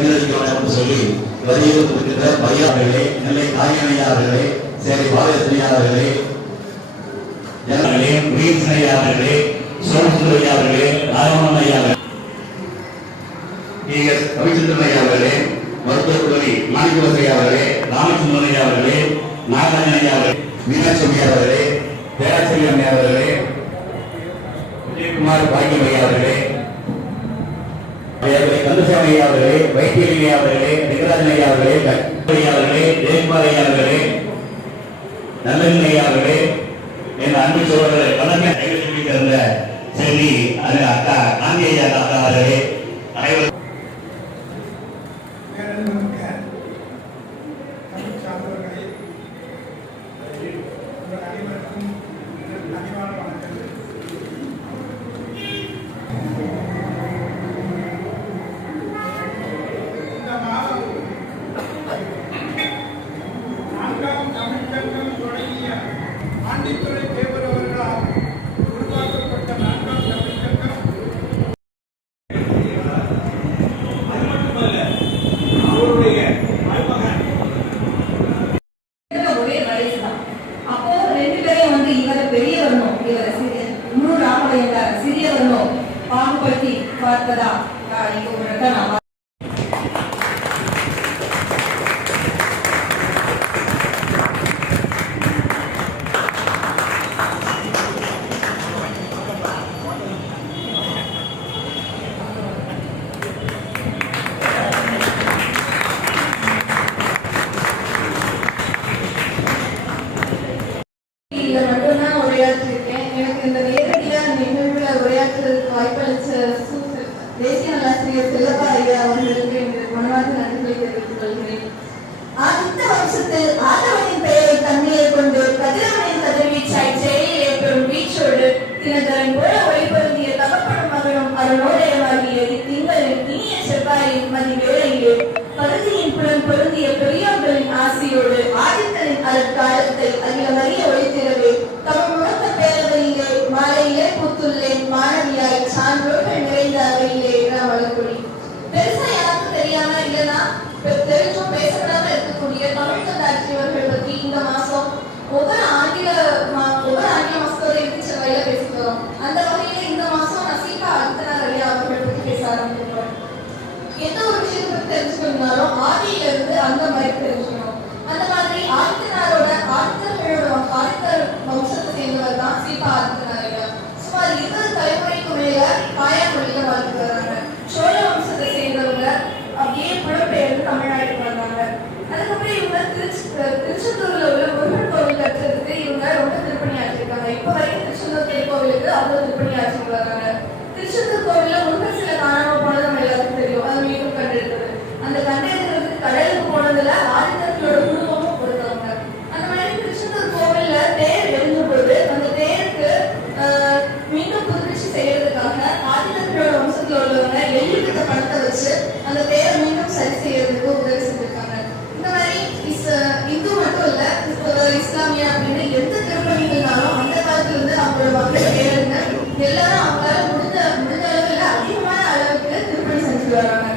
வீரடிக்கணும் என்று சொல்லி வலியுறுத்திருக்கின்ற பையார்களே, நெல்லை காயணையார்களே, சேவை பாலத்தினையார்களே, ஜனங்களே, வீரனையார்களே, சோமசுந்தரையார்களே, ராமன் ஐயார்களே, ரவிச்சந்திரன் ஐயார்களே, மருத்துவ உதவி மாணிக்கவசை அவர்களே, ராமச்சந்திரன் ஐயாவர்களே, நாகராஜன் ஐயாவர்களே, மீனாட்சி அவர்களே, பேராசிரியர் அம்மை அவர்களே, விஜயகுமார் பாக்கியம் ஐயாவர்களே, கந்தசாமி ஐயாவர்களே, வைத்தியலிங்க ஐயாவர்களே, நிகராஜன் ஐயாவர்களே, ஐயாவர்களே, ஜெயக்குமார் ஐயாவர்களே, நல்லன் ஐயாவர்களே, என் அன்பு சோழர்கள் கலைஞர் சேர்ந்த செல்வி அக்கா காந்தி ஐயா தாத்தா அவர்களே, அனைவரும் சிறியவர்களும் பாகுபடுத்தி பார்த்ததா மட்டும்தான் உரையாற்றிருக்கேன். எனக்கு இந்த நேரடியாக நிகழ்வுல உரையாற்றுவதற்கு வாய்ப்பளித்த தேசிய நல்லாசிரியர் செல்லப்பா ஐயா அவர்களுக்கு இந்த மனமார்ந்த நன்றிகளை தெரிவித்துக் கொள்கிறேன். ஆதித்த வம்சத்தில் ஆதவனின் பெயரை தன்மையை கொண்டு கதிரவனின் கதிர்வீச்சாய் செயலில் ஏற்படும் வீச்சோடு தினகரன் போல ஒளிபொருந்திய தகப்படும் மகனும் அருணோதயமாகிய இத்திங்களின் இனிய செவ்வாயின் மதி வேளையிலே பருதியின் புலம் பொருந்திய பெரியோர்களின் ஆசையோடு ஆதித்தனின் அற்காலத்தை அகிலமறிய ஒளித்திரவே தம் முழக்க பேரவையிலே மாலையிலே பூத்துள்ளேன் மாணவியாய் சான்றோர்கள் நிறைந்த அவையிலே நாம் வளர்க்குடி. பெருசா யாருக்கும் தெரியாம இல்லைன்னா தெரிஞ்சும் பேசப்படாம இருக்கக்கூடிய தமிழ் கதாட்சியவர்கள் பத்தி இந்த மாசம் ஒவ்வொரு ஆங்கில மாசத்தோட இறுதி செவ்வாயில பேசிட்டு வரோம். அந்த வகையில இந்த மாசம் நசீகா ஆதித்தனார் ஐயா அவர்கள் பத்தி பேச ஆரம்பிக்கிறோம். எந்த ஒரு விஷயத்தை பத்தி தெரிஞ்சுக்கணும்னாலும் ஆதியில இருந்து அந்த மாதிரி தெரிஞ்சுக்கணும். அந்த மாதிரி ஆதித்தனாரோட ஆதித்தர் வம்சத்தை சேர்ந்தவர் தான் சீபா ஆதித்தனார் ஐயா. சுமார் 20 தலைமுறைக்கு மேல காயாமொழியில வாழ்ந்து வராங்க. சோழ வம்சத்தை சேர்ந்தவங்க அப்படியே புலம்பெயர்ந்து தமிழ்நாட்டுக்கு வந்தாங்க. அதுக்கப்புறம் இவங்க திருச்செந்தூர்ல உள்ள முருகன் கோவில் கட்டுறதுக்கு இவங்க ரொம்ப திருப்பணி ஆற்றிருக்காங்க. இப்ப வரைக்கும் திருச்செந்தூர் திருக்கோவிலுக்கு அவ்வளவு திருப்பணி ஆற்றிட்டு வராங்க. திருச்செந்தூர் கோவில்ல முருகன் சிலை காணாம போனது நம்ம எல்லாருக்கும் தெரியும். அது மீண்டும் கண்டெடுத்தது. அந்த கண்டெடுக்கிறதுக்கு கடலுக்கு போனதுல ஆதித்தர்களோட குடும்பமும் பொறுத்தவங்க. அந்த மாதிரி திருச்செந்தூர் கோவில்ல தேர் எழுந்த போது அந்த தேருக்கு மீண்டும் புதுப்பிச்சு செய்யறதுக்காக ஆதித்தர்களோட வம்சத்துல உள்ளவங்க எழுதிட்ட பணத்தை வச்சு அந்த தேரை மீண்டும் சரி செய்யறதுக்கு உதவி செஞ்சிருக்காங்க. இந்த மாதிரி இந்து மட்டும் இல்ல, இஸ்லாமியா அப்படின்னு எந்த திருப்பணிகள்னாலும் அந்த காலத்துல இருந்து அவங்களோட மக்கள் பேருங்க எல்லாரும் அவங்களால முடிஞ்ச அளவுல அதிகமான அளவுக்கு திருப்பணி செஞ்சுட்டு வராங்க.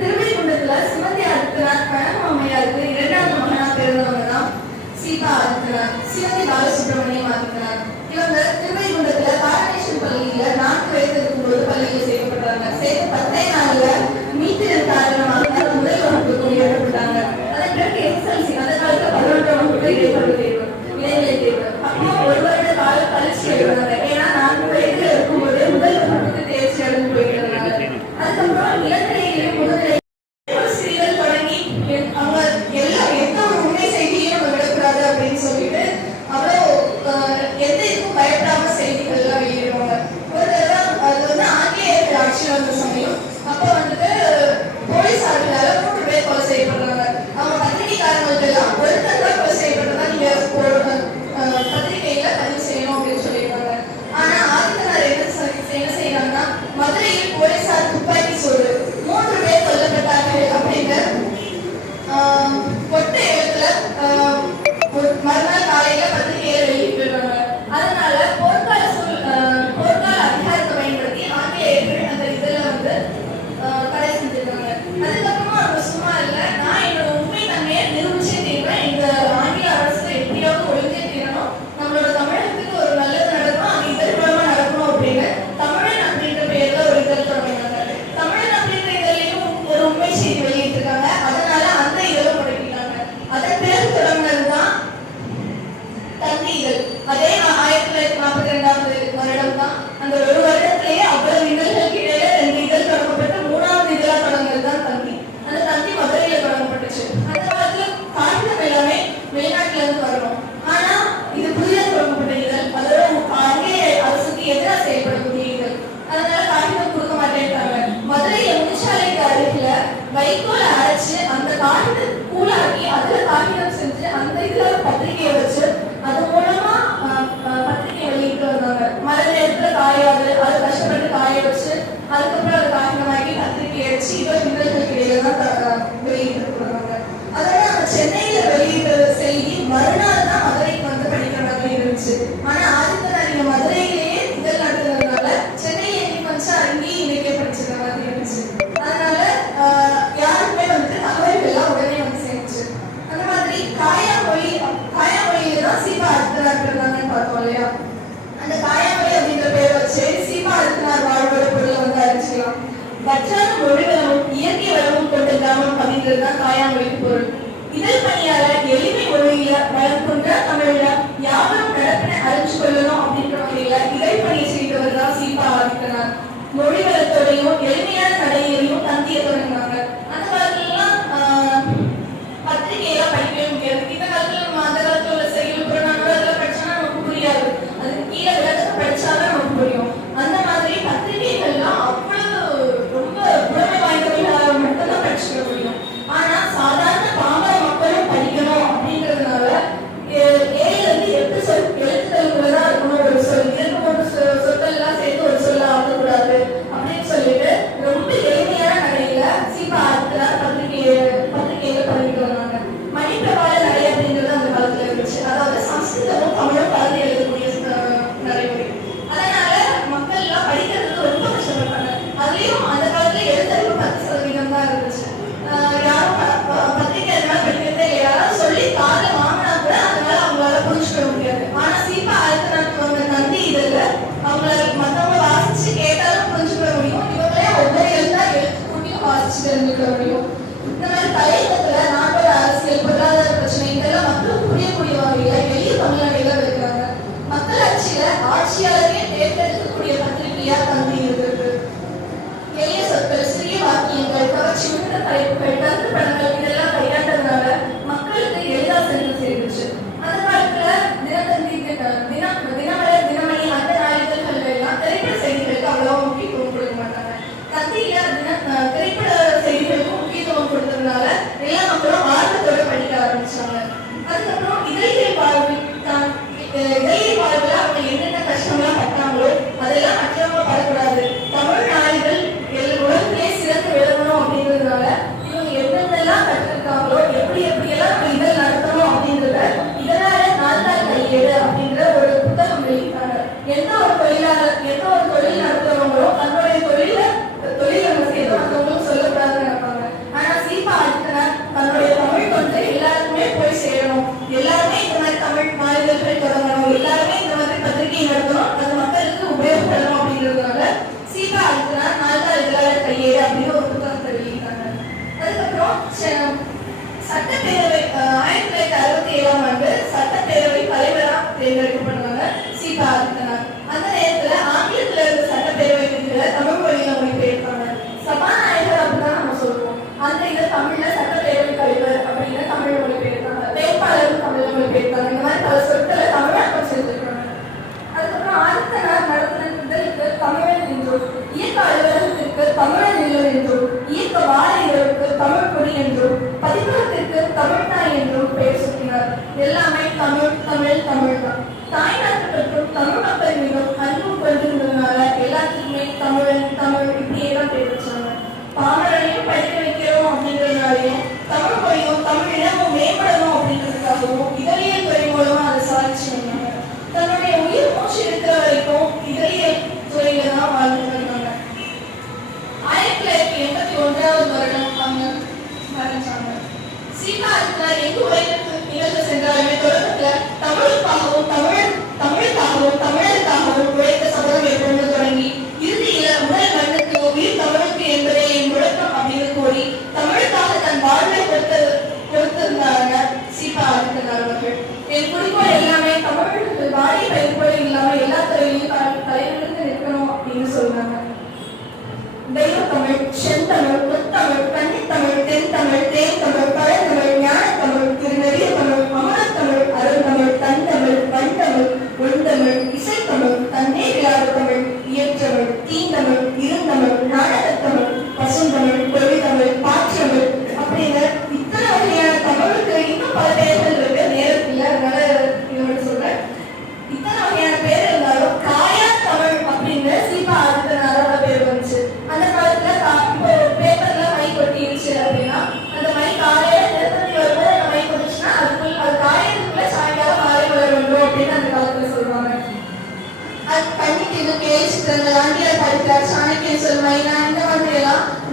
திருவைகுண்டத்துல சிவந்தி ஆதித்தனார் கனக அம்மையாருக்கு 2வது மகனா பிறந்தவங்க தான் சீதா ஆதித்தனார், சிவந்தி பாலசுப்ரமணியம் ஆதித்தனார். இவங்க திருவைகுண்டத்துல பாரநேஸ்வரர் பள்ளியில 4 வயது இருக்கும்போது பள்ளியில் சேர்க்கப்பட்டாங்க. சேர்த்து 10 நாள்ல மீட்டின் காரணமாக முதல் வகுப்புக்கு உயர்த்தப்பட்டாங்க. அதன் பிறகு எஸ்எல்சி அந்த காலத்துல 11ஆம் வகுப்பு இடைநிலை தேர்வு. அப்போ 1 வருட காலம் கழிச்சு எழுதுனாங்க. ஏன்னா 4 வயதுல இருக்கும்போது முதல் வகுப்புக்கு தேர்ச்சி அடைந்து போயிருந்ததுனால. அதுக்கப்புறம் இளநிலையிலே முதுநிலை சிறிகள் தொடங்கி அவங்க எல்லாம் எந்த ஒரு உண்மை செய்தியும் நம்ம விடக்கூடாது அப்படின்னு சொல்லிட்டு அவ்வளோ எந்த இதுக்கும் பயப்படாம செய்திகள் எல்லாம் வெளியிடுவாங்க. ஒரு தடவை அது வந்து ஆங்கிலேயர்கள் ஆட்சியில் வந்த சமயம் அப்போ வந்துட்டு போலீசார்களால 3 பேர் கொலை செய்யப்படுறாங்க. அவங்க பத்திரிகைக்காரங்களுக்கு எல்லாம் ஒருத்தர் தான் கொலை செய்யப்பட்டதா நீங்க பத்திரிகையில பதிவு செய்யணும் அப்படின்னு சொல்லிடுவாங்க. ஆனா ஆதித்தனார் என்ன செய்யறாங்கன்னா மதுரையில் போலீசார் துப்பாக்கி சூடு 3 பேர் கொல்லப்பட்ட வைக்கோலை அரைச்சு அந்த காகிதத்தை கூழாக்கி அதுல காகிதம் செஞ்சு அந்த இதுல ஒரு பத்திரிகையை வச்சு அது மூலமா பத்திரிகை வெளியிட்டு வந்தாங்க. மழை நேரத்துல காயாது, அது கஷ்டப்பட்டு காய வச்சு அதுக்கப்புறம் அது காகிதமாக்கி பத்திரிகை அடிச்சு இதோ இந்திரர்களுக்கு இடையில தான் வெளியிட்டு போறாங்க. அதோட நம்ம சென்னையில வெளியிட்ட செய்தி மறுநாள் தான் மதுரைக்கு வந்து படிக்கிற மாதிரி இருந்துச்சு. ஆனா ஆதித்தனார் நீங்க மதுரையிலேயே இதழ் நடத்துறதுனால சென்னை எங்க வந்துச்சு அங்கேயும் இன்னைக்கே படிச்சுக்கிற மாதிரி இருந்துச்சு. அதனால யாருமே வந்து தகவல்கள்லாம் உடனே வந்து சேர்ந்துச்சு. அந்த மாதிரி காயாமொழியில தான் சீபா ஆதித்தனார் இருந்தாங்கன்னு பார்த்தோம் இல்லையா? அந்த காயாமொழி அப்படின்ற பேர் வச்சு சீபா ஆதித்தனார் வாழ்வோட பொருளை வந்து அறிஞ்சிக்கலாம். வற்றாத மொழி வளமும் இயற்கை வளமும் கொண்ட கிராமம் அப்படின்றதுதான் காயாமொழிக்கு பொருள். இதழ் பணியாளர் எளிமை மொழியில வளம் கொண்ட தமிழ்ல யாவரும் நடப்பின அறிஞ்சு கொள்ளணும் அப்படின்ற வகையில இதழ் பணியை செய்தவர் தான் சீபா ஆதித்தனார். மொழி வளத்தோடையும் எளிமையான நடையையும் தந்திய தொடங்கினாங்க. அந்த காலத்துலலாம் பத்திரிகையெல்லாம் படிக்கவே முடியாது. இந்த காலத்துல நம்ம அந்த காலத்துல உள்ள செய்யுள் புறநானூறு அதெல்லாம் படிச்சோம்னா நமக்கு புரியாது. அதுக்கு கீழே விளக்கத்தை படிச்சாதான் நமக்கு புரியும். அந்த மாதிரி பத்திரிகைகள்லாம் அவ்வளவு ரொம்ப புலமை வாய்ந்தவர்களாக மட்டும்தான் படிச்சுக்க முடியும். ஆனா சாதாரண பாமர மக்களும் படிக்கணும் அப்படின்றதுனால 7 to 8 எழுத்துக்களுக்குள்ளதான் இருக்கணும் ஒரு சொல். 2-3 சொற்கள் எல்லாம் சேர்த்து ஒரு சொல்ல ஆகக்கூடாது அப்படின்னு சொல்லிட்டு ரொம்ப எளிமையான நடையில சீபா ஆதித்தனார் பத்திரிகைகள் பண்ணிட்டு வந்தாங்க. மணிப்பிரபால நடை அப்படிங்கிறது அந்த காலத்துல இருந்துச்சு. அதாவது சமஸ்கிருதமும் தமிழும் கலந்து எழுதக்கூடிய நடைமுறை. அதனால மக்கள் எல்லாம் படிக்கிறதுக்கு ரொம்ப கஷ்டப்பட்டாங்க. அதுலயும் அந்த காலத்துல எழுத்தறிவு 10% தான் இருந்துச்சு. யாரும் பத்திரிகை அதனால படிக்கிறதே இல்லை. யாராவது சொல்லி கால வாங்கினா கூட அதனால அவங்களால புரிஞ்சுக்க முடியாது. ஆனா சீபா ஆதித்தனாருக்கு வந்த நந்தி இதழ்ல அவங்களால மத்தவங்க வாசிச்சு கேட்டாலும் புரிஞ்சுக்க முடியும். இவங்களே ஒவ்வொரு எழுத்தா எழுத்து கூட்டியும் வாசிச்சு தெரிஞ்சுக்க முடியும். இந்த மாதிரி தலையங்கத்துல நாட்டோட அரசியல் பொருளாதார பிரச்சனை இதெல்லாம் மக்களுக்கு புரியக்கூடிய வகையில எளிய தமிழ்நாடுல இருக்கிறாங்க. மக்களாட்சியில ஆட்சியாளரே தேர்ந்தெடுக்கக்கூடிய பத்திரிகையா தந்தி இருக்கு. எளிய சொற்கள், சிறிய வாக்கியங்கள், கவர்ச்சி மிகுந்த தலைப்புகள், கருத்து படங்கள் இதெல்லாம் கையாண்டதுனால மக்களுக்கு எளிதா சென்று சேர்ந்துச்சு. அந்த காலத்துல தினத்தந்தி, தினமலர், தினமணி அந்த நாளிதழ்கள் எல்லாம் திரைப்பட செய்திகளுக்கு அவ்வளவு முக்கியத்துவம் கொடுக்க மாட்டாங்க. தந்தியில திரைப்பட செய்திகளுக்கு முக்கியத்துவம் கொடுத்ததுனால எல்லா மக்களும் ஆர்வத்தோட படிக்க ஆரம்பிச்சாங்க. அதுக்கப்புறம் இதழியல் வாழ்வுல அவங்க என்னென்ன கஷ்டம்லாம் பட்டாங்களோ அதெல்லாம் மற்றவங்க படக்கூடாது. தமிழ் நாளிதழ் உலகத்திலே சிறந்து விளங்கணும் அப்படின்றதுனால இவங்க என்னென்னலாம் கற்றுருக்காங்களோ எப்படியெல்லாம் நம்ம இதழ் நடத்தணும் அப்படின்றத இதனால 4 நாள் கையேடு அப்படின்ற ஒரு புத்தகம் வெளியிட்டாங்க. எந்த ஒரு தொழில் நடத்துறவங்களோ தன்னுடைய தொழில் நம்ம செய்து மற்றவங்களும் சொல்லக்கூடாதுன்னு நினைப்பாங்க. ஆனா சீபா ஆதித்தனார் தன்னுடைய தமிழ் கொண்டு எல்லாருக்குமே போய் சேரணும், எல்லாருமே இந்த மாதிரி தமிழ் நாளிதழ்கள் தொடங்கணும், எல்லாருமே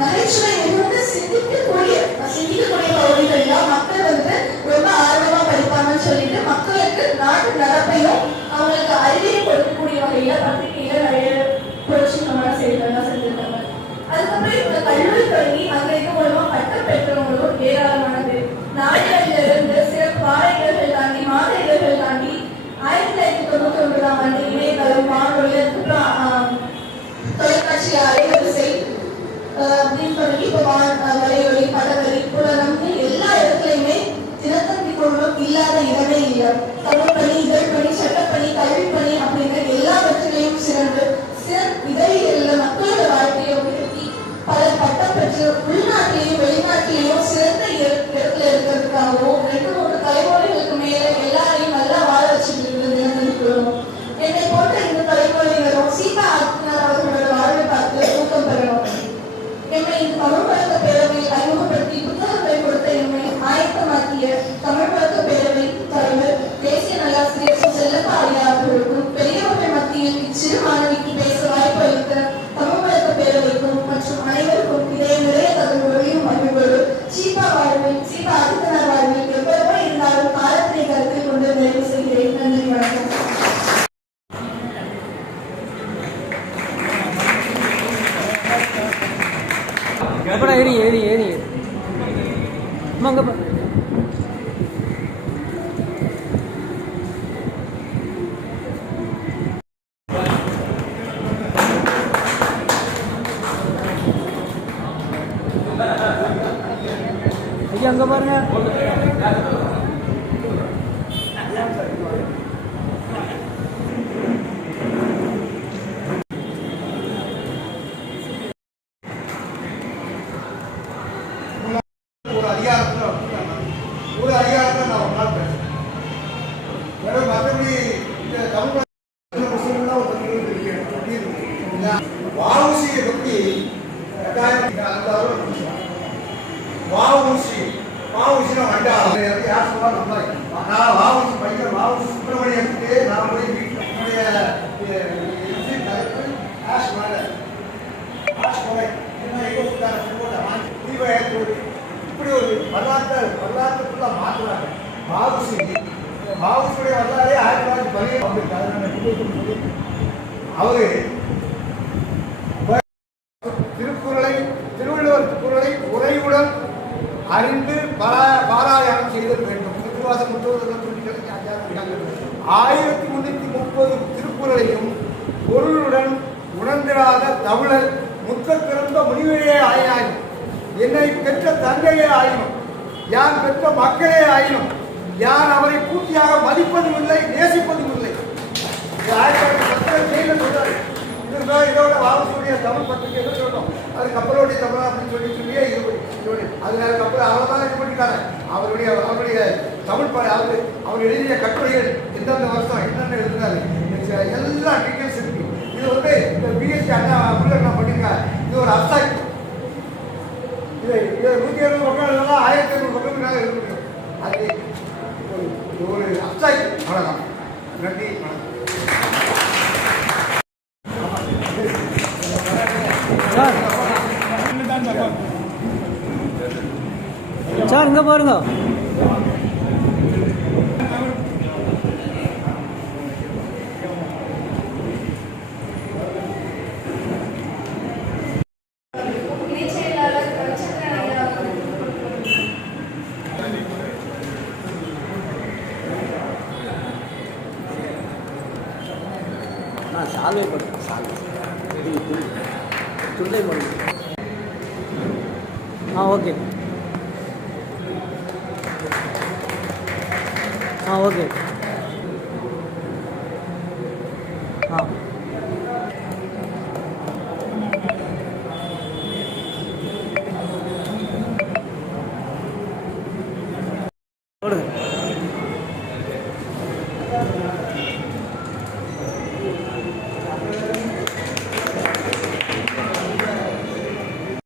நகைச்சுவை மிகுந்த சிந்திக்கக்கூடிய பகுதிகள்ல மக்கள் வந்து ரொம்ப ஆர்வமா படிப்பாங்கன்னு சொல்லிட்டு மக்களுக்கு நாட்டு நடப்பையும் அவங்களுக்கு அறிவையும் கொடுக்கக்கூடிய வகையில பத்திரிகையில நிறைய புரட்சிகரமான செயல்கள்லாம் செஞ்சிருக்காங்க. அதுக்கப்புறம் இவங்க கல்லூரி தொடங்கி அங்க இருக்க மூலமா பட்டம் பெற்றவங்களும் ஏராளமான பேர். நாடுகளில இருந்து சிறப்பு வார இதழ்கள் தாண்டி மாத இதழ்கள் தாண்டி 1999ஆம் ஆண்டு இணையதளம் வானொலி அதுக்கப்புறம் தொலைக்காட்சி அலைவரிசை அப்படின்னு சொல்லி இப்போ வலையொலி படவெளி புலனம்னு எல்லா இடத்துலையுமே தினத்தந்தி குழுமம் இல்லாத இடமே இல்லை. தமிழ் பணி, இதழ் பணி, சட்டப்பணி, கல்வி பணி அப்படின்னு எல்லாவற்றிலையும் சிறந்து இதழில மக்களோட வாழ்க்கையை உயர்த்தி பல பட்டம் பெற்று உள்நாட்டிலையும் வெளிநாட்டிலையும் சிறந்த இடத்துல இருக்கிறதுக்காகவும் 2-3 தலைமுறைகளுக்கு மேல எல்லாரையும் நல்லா வாழ வச்சுட்டு இருக்கிறது தினத்தந்தி குழுமம். என்னை போன்ற இந்த தலைமுறையினரும் சீதா ஆத்மனார் அவர்களோட வாழ்வை பார்த்து ஊக்கம் பெறணும். என்னை இந்த தமிழ் வழக்க பேரவையில் அறிமுகப்படுத்தி புத்தகங்களை கொடுத்த என்னை ஆயத்தமாக்கிய தமிழ் வழக்க பேரவை தலைவர் தேசிய நல்லாசிரியர் செல்லப்பா ஐயா அவர்களுக்கும் பெரியவர்கள் மத்தியில் இச்சிறு மாணவிக்கு பேச வாய்ப்பு அளித்த தமிழ் வழக்க பேரவைக்கும் மற்றும் அனைவருக்கும் இதே நிறைய தகவல்களையும் மகிழ்வோடு சீதா ஆதித்தனார் வாழ்வில் எவ்வளவோ இருந்தாலும் காலத்தினை கருத்தில் கொண்டு நிறைவு செய்கிறேன். நன்றி, வணக்கம். எப்படா ஏறி ஏறி ஏறி அங்கே அங்கே பாருங்க. ஒரு அதிகாரத்தை நான் ஒரு நாள் பேசுறேன். மற்றபடி இந்த தமிழ் வாவுசியை பற்றி வாவுசினா வண்டா யார் சொல்லுவா நம்ம நான் வாவுசி பையன் வாவுசி சுப்பிரமணியத்துக்கு நான் போய் வீட்டுடைய இப்படி ஒரு வரலாற்றுக்குள்ள மாற்றுறாங்க. வாவுசியுடைய வரலாறே 1910 அவரு திருவள்ளுவர் குறளை உரையுடன் அறிந்து பாராயணம் செய்தல் வேண்டும். 1330 திருக்குறளையும் பொருளுடன் உணர்ந்திராத தமிழர் முத்த பிறந்த முனிவரே ஆயினாய், என்னை பெற்ற தந்தையே ஆயினும், யான் பெற்ற மக்களே ஆயினும், யான் அவரை பூர்த்தியாக மதிப்பதும் இல்லை, நேசிப்பதும் இல்லை. 1910 சொல்றாரு. இதோட வாவுசியுடைய தமிழ் பத்திரிகை சொல்லணும். அது கப்பலோடைய தமிழ் அப்படின்னு சொல்லியே இது அதனால கப்பல் அவர்தான் இது பண்ணிட்டாங்க. அவருடைய தமிழ் அவர் எழுதிய கட்டுரைகள் எந்தெந்த வருஷம் என்னென்ன எழுதினாரு எல்லா டீட்டெயில்ஸ் இருக்கு. இது வந்து இந்த பிஎஸ்சி அண்ணா பண்ணியிருக்காங்க. இது ஒரு அப்சாக்ட். இது 170 பக்கம் எழுதலாம், 1500 பக்கம் மேலே எழுத முடியும். அது ஒரு அப்சாக்ட். அவ்வளோதான். நன்றி, வணக்கம். சார் இங்கே பாருங்க. சால்வை பண்ணுறேன். சால்வை துண்டை பண்ணுங்க. ஓகே. ஓகே. போடுங்க.